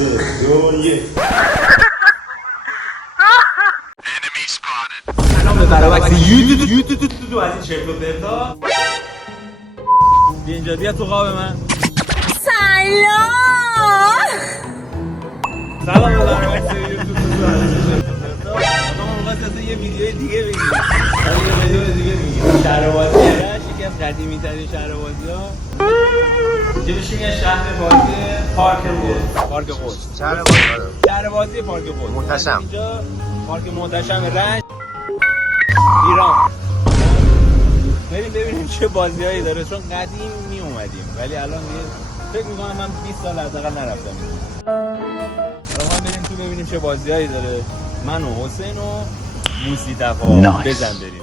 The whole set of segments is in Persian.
2 1 سلام به برابر یوتیوب از این چرت و پرتا. اینجا بیا تو قاب من. سلام سلام به برابر یوتیوب از این چرت و پرتا. ما می‌خواستیم یه ویدیو دیگه بگیریم. یه ویدیو دیگه میگیم. شهربازی رشت یکی از قدیمی‌ترین شهربازی‌ها. جلوشون یه شهر بازی پارک قدس. شهربازی پارک قدس. محتشم. اینجا پارک محتشم رشت ایران. بریم ببینیم چه بازیایی داره، چون قدیم می اومدیم ولی الان فکر میکنم من 20 سال حداقل نرفتم. الان ما بریم تو ببینیم چه بازیایی داره. من و حسین و موسی دفا بزن بریم.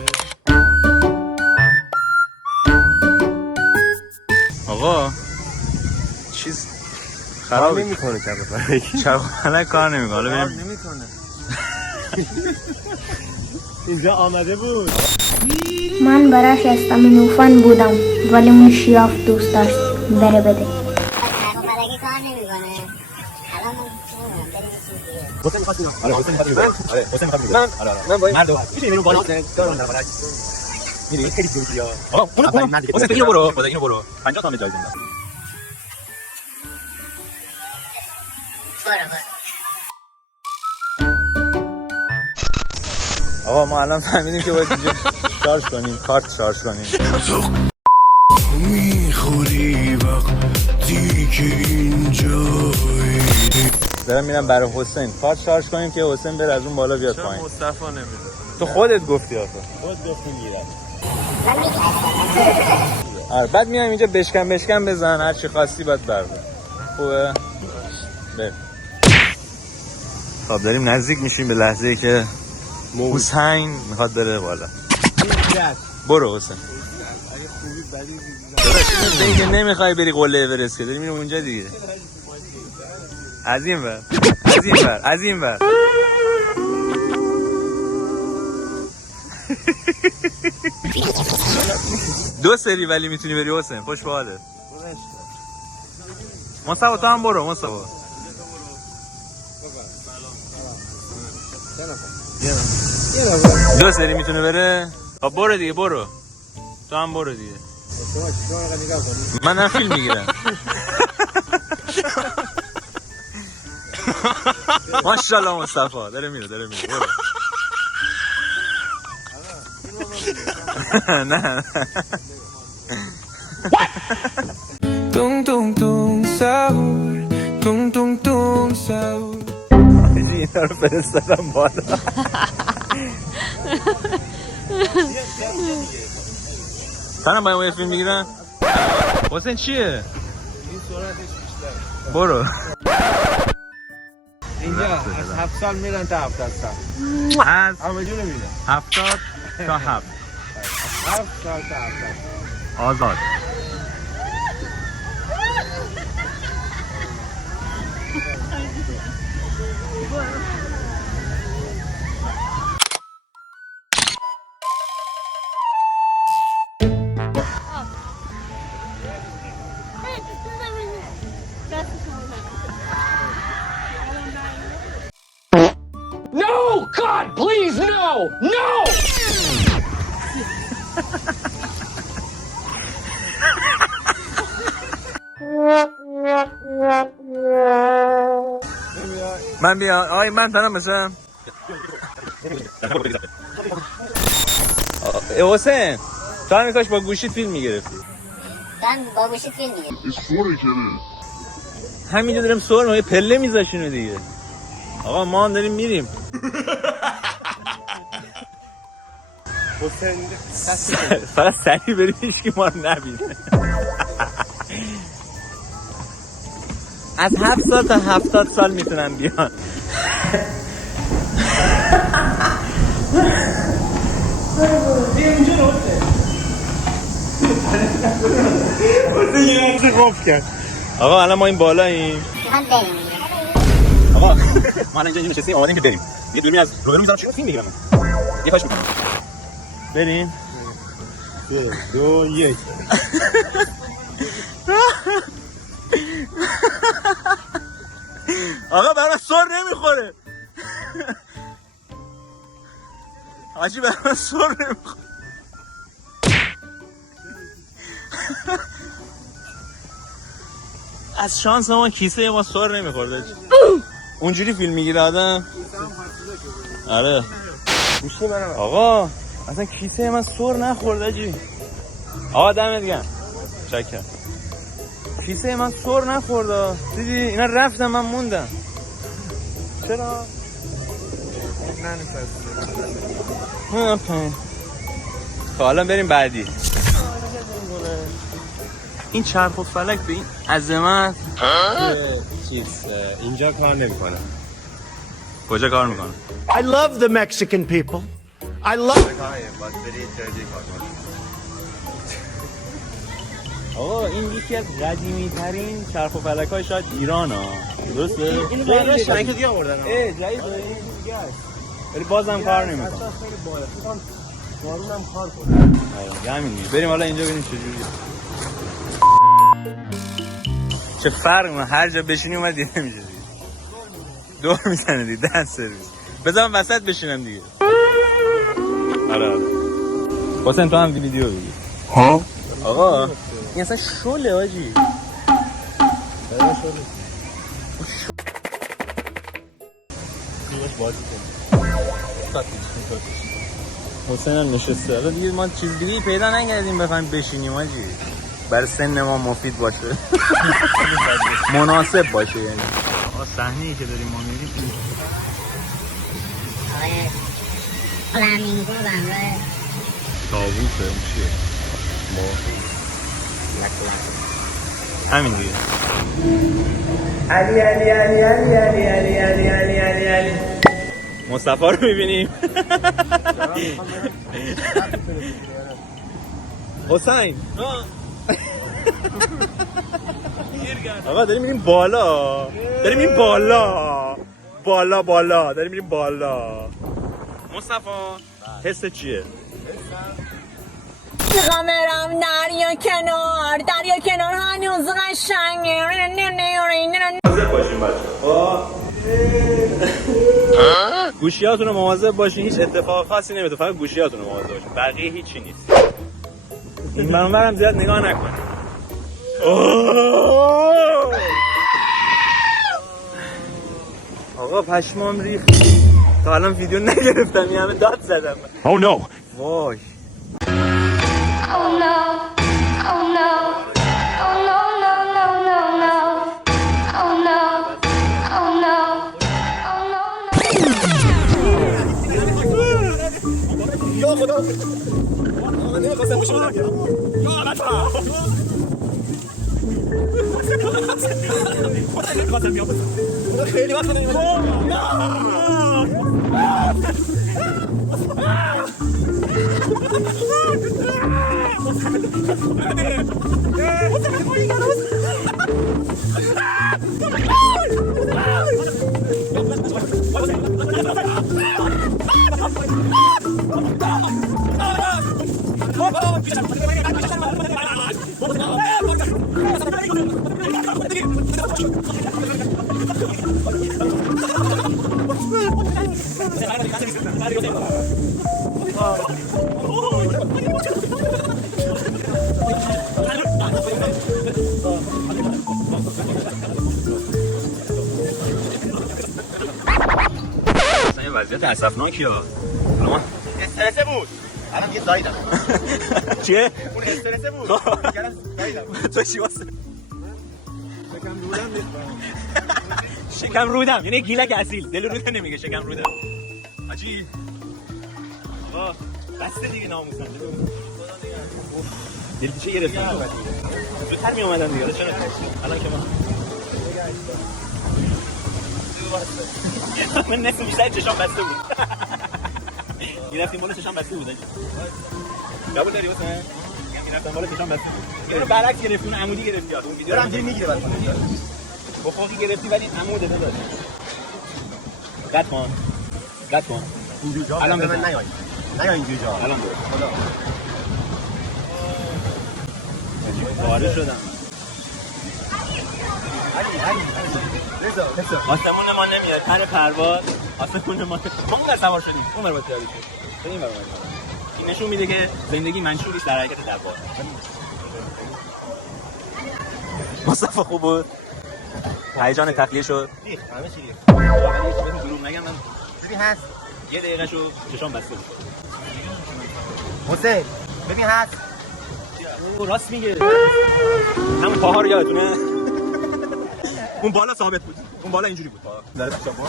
آقا چیز خراب نمیکنه چرخ کار نمیکنه. حالا بریم. نمیکنه. اینجا آمده بود. من براش استامینوفن بودم ولی اون شیاف دوست داشت بره بده. فلکی کار نمیکنه. الان حسین می‌خواد بیاد. آره حسین می‌خواد بیاد. آره حسین می‌خواد بیاد. من با مرد میشه اینو بالا دارم در بالای. میری خیلی دوریه. آقا اون حسین اینو برو. خدا اینو برو. 50 تا جایزه میدم. آقا ما الان فهمیدیم که باید اینجا شارژ کنیم، کارت شارژ کنیم. میخوری وقتی که اینجایی. دارم میرم برای حسین کارت شارژ کنیم که حسین بره از اون بالا بیاد پایین. مصطفی نمیده. تو خودت گفتی آخه. خود گفتی میرم. آره بعد میایم اینجا بشکن بزن، هر چی خواستی بعد برده. خوبه؟ بریم. خب داریم نزدیک میشیم به لحظه‌ای که حسین میخواد بره بالا. برو حسین. دیگه نمیخوای بری قله اورست که داریم میریم اونجا دیگه. از این ور. دو سری ولی میتونی بری حسین. خوش به حالت. مصطفی تو هم برو مصطفی. دو سری میتونه بره. خب برو دیگه برو. تو هم برو دیگه. من هم فیلم میگیرم. ماشاءالله مصطفی داره میره برو. نه Tung tung tung sahur, tung tung tung sahur. اینا رو فرستادم بالا. تنم باید یه فیلم میگیرن. حسین چیه؟ این سرعتش بیشتره. برو. اینجا از 7 سال میرن تا 70 سال. از همه جوره میرن. 70 تا 7. 7 سال تا 70. آزاد. No! God, please, no! No! من بیا آی من تنم بشم. حسین تو هم کاش با گوشیت فیلم میگرفتی. من با گوشی فیلم میگیرم. همینجا داریم سور یه پله میذاشینو دیگه. آقا ما هم داریم میریم. حسین فقط سریع بریم هیچکی ما رو نبینه. از 7 سال تا 70 سال میتونن بیان. بیا اینجا رو حسین یه نفسی خوف کرد. آقا الان ما این بالاییم. هم بریم. آقا ما الان اینجا نشستیم آمادیم که بریم. یه دوربین از روبرو میذارم چون فیلم میگیرم. یه کاش میکنم. بریم. 3 2 1. آقا برای سر نمیخوره. حاجی برای سر نمیخوره. از شانس ما کیسه ما سر نمیخورده. اونجوری فیلم میگیره آدم. آره آقا اصلا کیسه من سر نخورده جی. آقا دمت گرم. شکر. کیسه من سر نخورده. دیدی اینا رفتم من موندم. چرا؟ حالا بریم بعدی. این چرخ و فلک به این عظمت چیز اینجا کار نمیکنه. کجا کار میکنه؟ I love the Mexican people. I love. آقا این یکی از قدیمی ترین چرخ و فلک های شاید ایران ها. درسته؟ اینو برداشت اینکه دیگه آوردن. جدید این دیگه است. ولی بازم کار نمیکنه. خیلی بالا. بارونم کار کنه. آره همین دیگه. بریم حالا اینجا ببینیم چجوریه. چه فرق من هر جا بشینی اومد دیگه نمیشه دیگه. دور میزنه دیگه دست سرویس. بذارم وسط بشینم دیگه. آره. حسین تو هم ویدیو بگیر. ها؟ آقا این اصلا شله آجی. حسین هم نشسته. حالا دیگه ما چیز دیگه پیدا نکردیم بفهم بشینیم آجی. برای سن ما مفید باشه. مناسب باشه یعنی. صحنه‌ای که داریم ما می‌بینیم فلامینگو بنده طاووسه اون چیه؟ همین دیگه. علی علی علی علی علی علی علی علی علی علی مصطفی رو می‌بینیم. حسین آقا داریم میریم بالا. داریم میریم بالا. بالا داریم میریم بالا. مصطفی حس چیه؟ کامرام دریا کنار هنوز قشنگه. باشین بچه‌ها. گوشیاتون رو مواظب باشین. هیچ اتفاق خاصی نمیفته. فقط گوشیاتون رو مواظب باشین. بقیه هیچی نیست. این برام زیاد نگاه نکنید. آقا پشمام ریخت. تا الان ویدیو نگرفتم این همه داد زدم. Oh no. وای. Oh no. Oh no. Oh no no no no no. Oh no. Oh no. Oh no. خیلی وقت وضعیت اسفناکی ها. استرسه بود. الان دیگه زایدم. چیه؟ اون استرسه بود. تو چی واسه؟ شکم رودم یعنی گیلک اصیل. دل رودم نمیگه شکم رودم. حاجی آقا بسته دیگه ناموسن. دل پیشه گرفتم. زودتر می اومدن دیگه. چرا؟ الان که ما من نصف بیشتر چشام بسته بود. میرفتیم بالا چشام بسته بود. قبول داری حسین؟ میرفتم بالا چشام بسته بود. اینو برعکس گرفتی، اون عمودی گرفتی. اون ویدیو رو همینجوری میگیره بعد. بخوری گرفتی ولی عموده نداره. قد کن. اینجوری الان به من نیای. نیا اینجوری جا. الان برو. خدا. پاره شدم. آسمون ما نمیاد پر پرواز آسمون ما اون در سوار شدیم اون رو تیاری شد این نشون میده که زندگی منشوریش در حرکت در باد. مصطفی خوب بود. هیجان تخلیه شد. همه چی ریخت. ولی دروغ نگم من ببین هست. یه دقیقه شو چشام بسته بود. حسین ببین هست. او راست میگه. همون پاها رو یادتونه؟ اون بالا ثابت بود. اون بالا اینجوری بود پاها. داره تو با.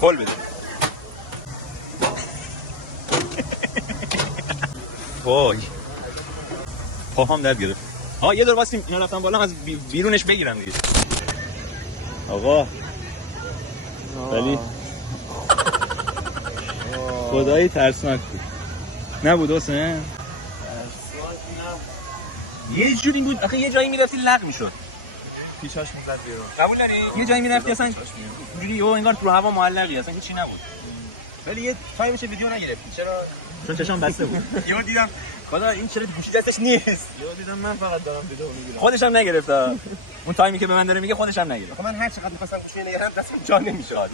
فول بده. وای. پاهام درد گرفت. یه دور واسیم اینا رفتم بالا از بیرونش بگیرم دیگه. آقا. ولی خدایی ترسناک بود. نبود حسین؟ یه جوری بود آخه یه جایی میرفتی لغ میشد. پیچاش میزد بیرون. قبول داری؟ یه جایی میرفتی اصلا اینجوری انگار رو هوا معلقی اصلا هیچی نبود. ولی یه تایمش ویدیو نگرفتی. چرا؟ چون چشام بسته بود. یهو دیدم خدا این چرا گوشی دستش نیست. یهو دیدم من فقط دارم ویدیو میگیرم. خودش هم نگرفت. اون تایمی که به من داره میگه خودش هم نگرفت. من هر چقدر می‌خواستم گوشی نگیرم دستم جا نمی‌شد.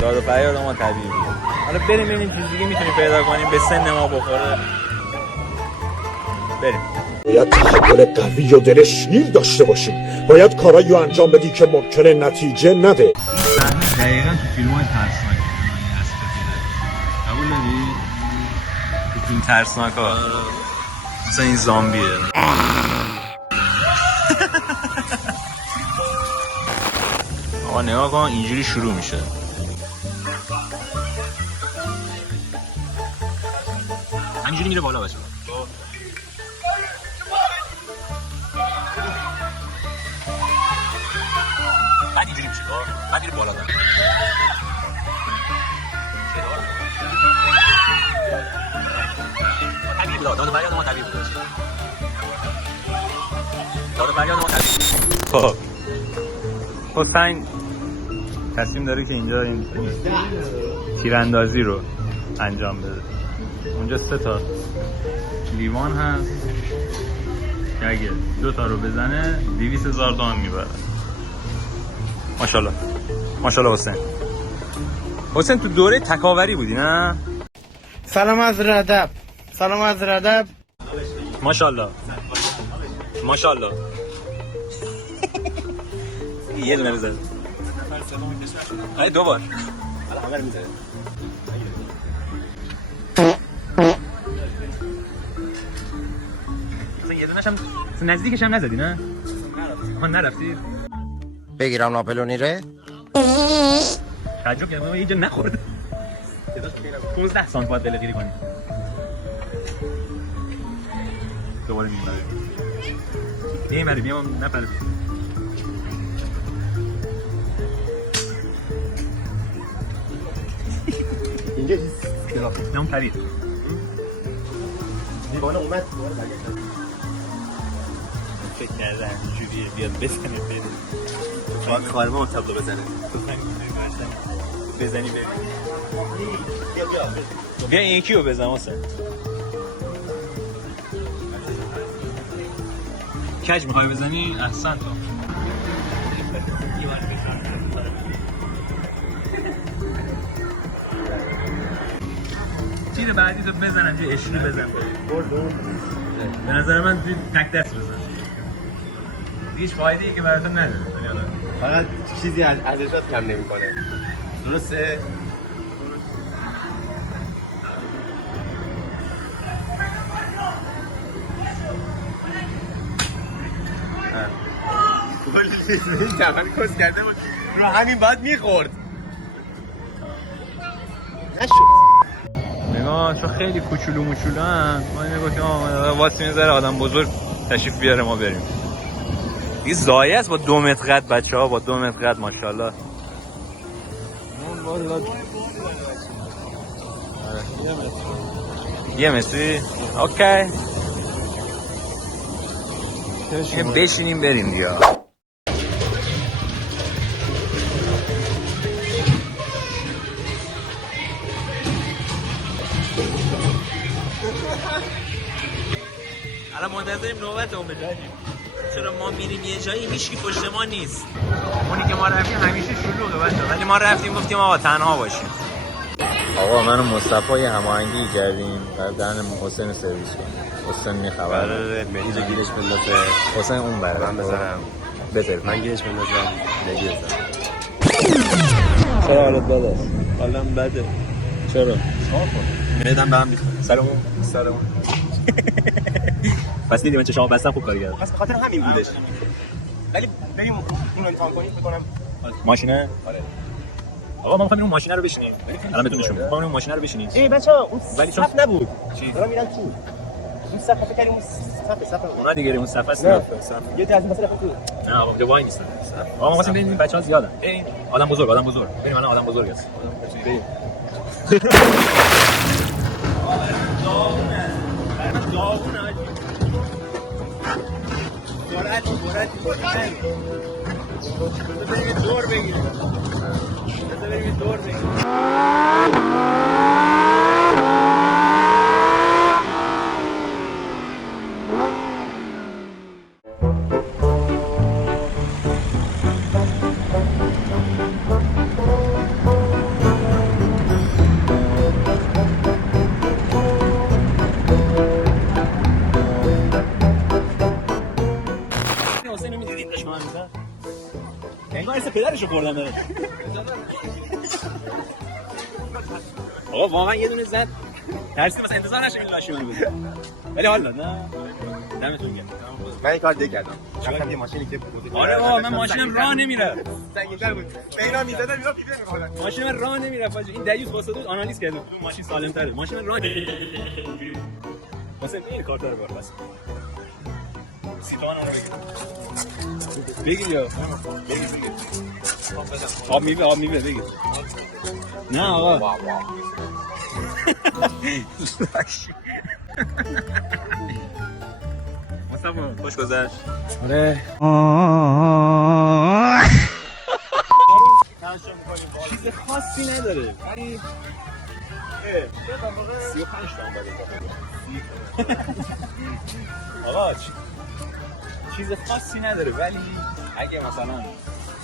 داد و فریاد ما طبیعی بود. حالا بریم ببینیم چیز دیگه میتونیم پیدا کنیم به سن ما بخوره. بریم. باید تحول قوی و دل شیر داشته باشیم. باید کارایی رو انجام بدی که ممکنه نتیجه نده. دقیقاً تو فیلم‌های ترسناک این اسپفیده. قبول داری؟ تو فیلم ترسناک‌ها مثلا این زامبیه. آقا نگاه کن اینجوری شروع میشه. همینجوری میره بالا بچه‌ها. بعد اینجوری میشه. بعد میره بالا. طبیعی بود. داد و فریاد ما طبیعی بود. داد و فریاد ما طبیعی بود. خب حسین تصمیم داره که اینجا این تیراندازی رو انجام بده. اونجا 3 تا لیوان هست که اگه 2 تا رو بزنه 200,000 تومان میبره. ماشاءالله ماشاءالله حسین تو دوره تکاوری بودی نه؟ سلام از ردب. سلام از ردب. ماشاءالله ماشاءالله. یه دونه بزن. آره 2 بار. حالا همه رو میذاره. مثلا یه دونه‌ش هم نزدیکش هم نزدی نه؟ نرفتی؟ بگیرم ناپلونی ره. تعجب کردم یه جا نخورد. 15 سانت باید دلگیری کنی. دوباره میبره. بیام نپره. اینجا نام پرید. دیوانه اومد دوباره برگشت. فکر کردم اینجوریه بیاد بزنه بریم. باید خواهرمه تابلو بزنه. بزنی بریم. بیا این یکی رو بزن حسین. کج میخوای بزنی؟ احسن تو. تیر بعدی تو بزنم توی اشلی بزن. به نظر من توی تک دست بزن. هیچ فایده‌ای که براتون نداره. فقط چیزی از ارزشات کم نمی‌کنه. درسته؟ کلی جوانی کس کرده بود رو همین باید میخورد. نگاه چون خیلی کوچولو موچولو هم ما نگاه که واسه میذاره آدم بزرگ تشریف بیاره ما بریم. این زایه است با 2 متر قد بچه ها با 2 متر قد ماشاءالله. یه متری؟ اوکی بشینیم بریم دیگه. منتظریم نوبتمون بجاییم. چرا ما میریم یه جایی هیچکی پشت ما نیست. اونی که ما رفتیم همیشه شلوغه بچه‌ها، ولی ما رفتیم گفتیم آقا تنها باشیم. آقا من و مصطفی یه هماهنگی کردیم بعد دهن حسین سرویس کنیم. حسین میخواد اینجا گیرش بندازه، حسین اون بره من بزنم بذار من گیرش بندازم نگی بزنم. چرا حالت بده است؟ حالم بده. چرا؟ میدم به هم بیخواه سرمون پس دیدی من چشام بستم خوب کاری کردم. پس به خاطر همین بودش. ولی بریم اون امتحان کنیم بکنم ماشینه؟ آره. آقا ما می‌خوایم اون ماشینه رو بشینیم. الان بهتون نشون میدم. ما اون ماشینه رو بشینیم. بچه‌ها اون ولی صف نبود. چی؟ دارم میرن تو. اون صف فکر کنم اون صف اونا دیگه اون صفحه است. یه تا از این مثلا تو. نه آقا اونجا وای نیستن. آقا ما واسه ببینیم بچه‌ها زیادن. بریم. آدم بزرگ. بریم الان آدم بزرگ است. بریم. دور بگیریم. حسین می‌دیدید داشت من می‌زد. انگار است پدرشو خوردن داره. آقا واقعا یه دونه زد. ترسید مثلا انتظار نشه این لاشی منو بده. ولی حالا نه. دمتون گرم. من این کار دیگه کردم. رفتم یه ماشینی که آره بابا من ماشینم راه نمیره. سنگین‌تر بود. به اینا می‌زدن اینا پیدا می‌کنن. ماشین من راه نمیره فاجعه. این دیوس واسه بود آنالیز کرد. ماشین سالم‌تره. ماشین من راه واسه این کارت رو بر بس. سی تومن اون بگیر یا بگیر آب میوه بگیر نه آقا مصطفی خوش گذشت آره چیز خاصی نداره ولی 35 تومن بده آقا چیز خاصی نداره ولی اگه مثلا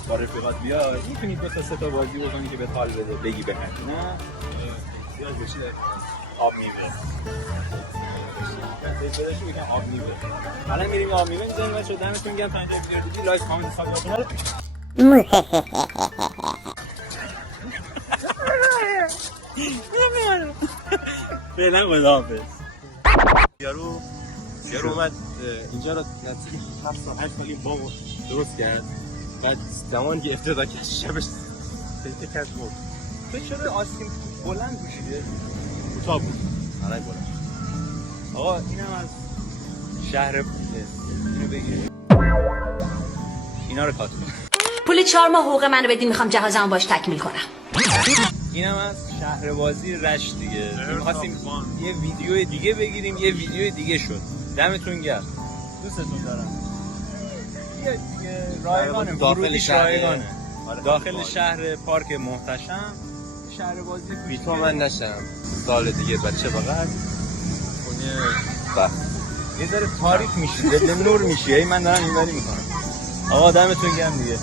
با رفیقات بیای میتونی دو تا سه تا بازی بکنی که به حال بده بگی بخند نه زیاد بشی آب میوه بهش میگم آب میوه الان میریم آب میوه میذاریم بچه‌ها دمتون گرم تا اینجا ویدیو دیدی لایک کامنت سابسکرایب رو فعلا خداحافظ یارو اومد اینجا رو نزدیک 7 سال 8 سالی بابا درست کرد بعد زمان که افتضاح کرد شبش فکر کرد مرد تو چرا آستین بلند پوشیده؟ کوتاه بود آره بلند آقا اینم از شهر اینو بگیر اینا رو کات کن پول 4 ماه حقوق منو بدین میخوام جهازمو باش تکمیل کنم اینم از شهربازی رشت دیگه می‌خواستیم یه ویدیو دیگه بگیریم یه ویدیو دیگه شد دمتون گرم دوستتون دارم بیا دیگه رایگانه داخل شهر داخل شهر پارک محتشم شهربازی بیتون من نشم سال دیگه بچه بغل یه ذره تاریک میشی ضد نور میشی من دارم اینوری میکنم آقا دمتون گرم دیگه